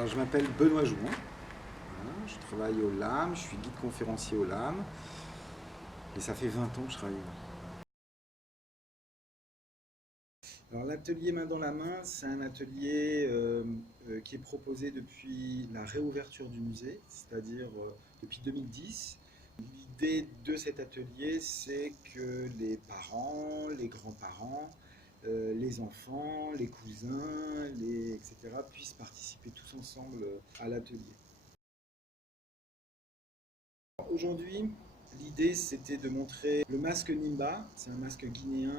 Alors, je m'appelle Benoît Jouan, voilà, je travaille au LAM, je suis guide conférencier au LAM, et ça fait 20 ans que je travaille. Alors, l'atelier Main dans la main, c'est un atelier qui est proposé depuis la réouverture du musée, c'est-à-dire depuis 2010. L'idée de cet atelier, c'est que les parents, les grands-parents, les enfants, les cousins, etc., puissent participer tous ensemble à l'atelier. Aujourd'hui, l'idée c'était de montrer le masque Nimba. C'est un masque guinéen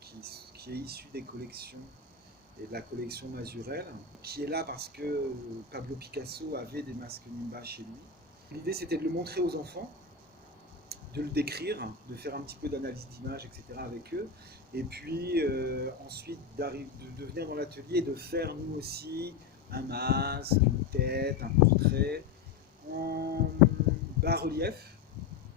qui est issu des collections et de la collection Mazurel, qui est là parce que Pablo Picasso avait des masques Nimba chez lui. L'idée c'était de le montrer aux enfants, de le décrire, de faire un petit peu d'analyse d'image, etc. avec eux, et puis ensuite de venir dans l'atelier et de faire nous aussi un masque, une tête, un portrait en bas-relief,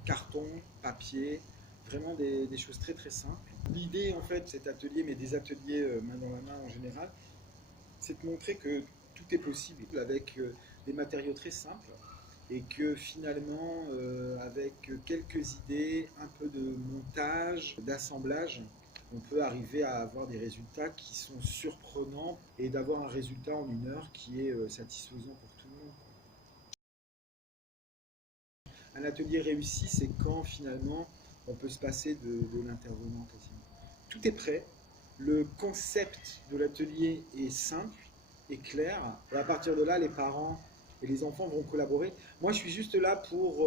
carton, papier, vraiment des choses très très simples. L'idée en fait de cet atelier, mais des ateliers main dans la main en général, c'est de montrer que tout est possible avec des matériaux très simples et que finalement avec quelques idées, un peu de montage, d'assemblage, on peut arriver à avoir des résultats qui sont surprenants et d'avoir un résultat en 1 heure qui est satisfaisant pour tout le monde. Un atelier réussi, c'est quand finalement on peut se passer de l'intervenant quasiment. Tout est prêt, le concept de l'atelier est simple, est clair, et à partir de là, les parents et les enfants vont collaborer. Moi, je suis juste là pour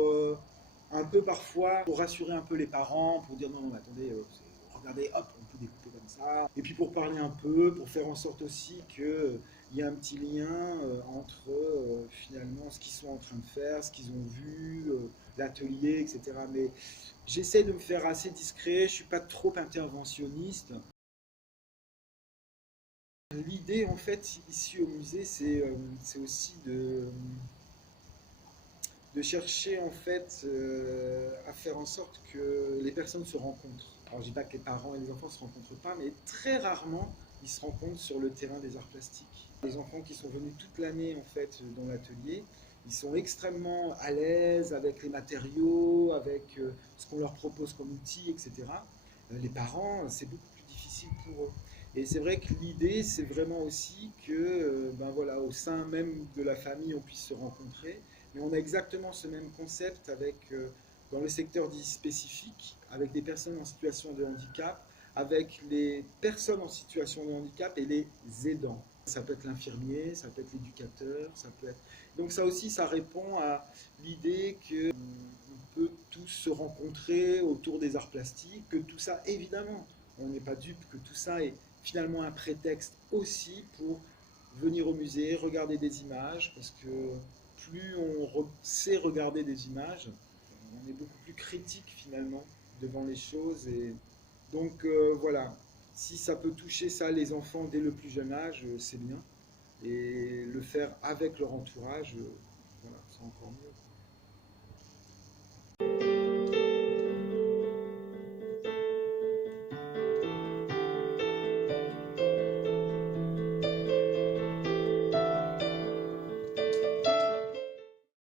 un peu parfois, pour rassurer un peu les parents, pour dire non, non, attendez, regardez, hop, on peut découper comme ça. Et puis pour parler un peu, pour faire en sorte aussi qu'il y ait un petit lien entre finalement ce qu'ils sont en train de faire, ce qu'ils ont vu, l'atelier, etc. Mais j'essaie de me faire assez discret, je ne suis pas trop interventionniste. L'idée, en fait, ici au musée, c'est aussi de chercher, en fait, à faire en sorte que les personnes se rencontrent. Alors, je ne dis pas que les parents et les enfants ne se rencontrent pas, mais très rarement, ils se rencontrent sur le terrain des arts plastiques. Les enfants qui sont venus toute l'année, en fait, dans l'atelier, ils sont extrêmement à l'aise avec les matériaux, avec ce qu'on leur propose comme outils, etc. Les parents, c'est beaucoup plus difficile pour eux. Et c'est vrai que l'idée, c'est vraiment aussi que, ben voilà, au sein même de la famille, on puisse se rencontrer. Mais on a exactement ce même concept avec, dans le secteur dit spécifique, avec des personnes en situation de handicap, avec les personnes en situation de handicap et les aidants. Ça peut être l'infirmier, ça peut être l'éducateur, ça peut être... Donc ça aussi, ça répond à l'idée qu'on peut tous se rencontrer autour des arts plastiques, que tout ça, évidemment, on n'est pas dupe, que tout ça est finalement un prétexte aussi pour venir au musée, regarder des images, parce que plus on sait regarder des images, on est beaucoup plus critique finalement devant les choses. Et donc voilà, si ça peut toucher ça les enfants dès le plus jeune âge, c'est bien. Et le faire avec leur entourage, voilà, c'est encore mieux.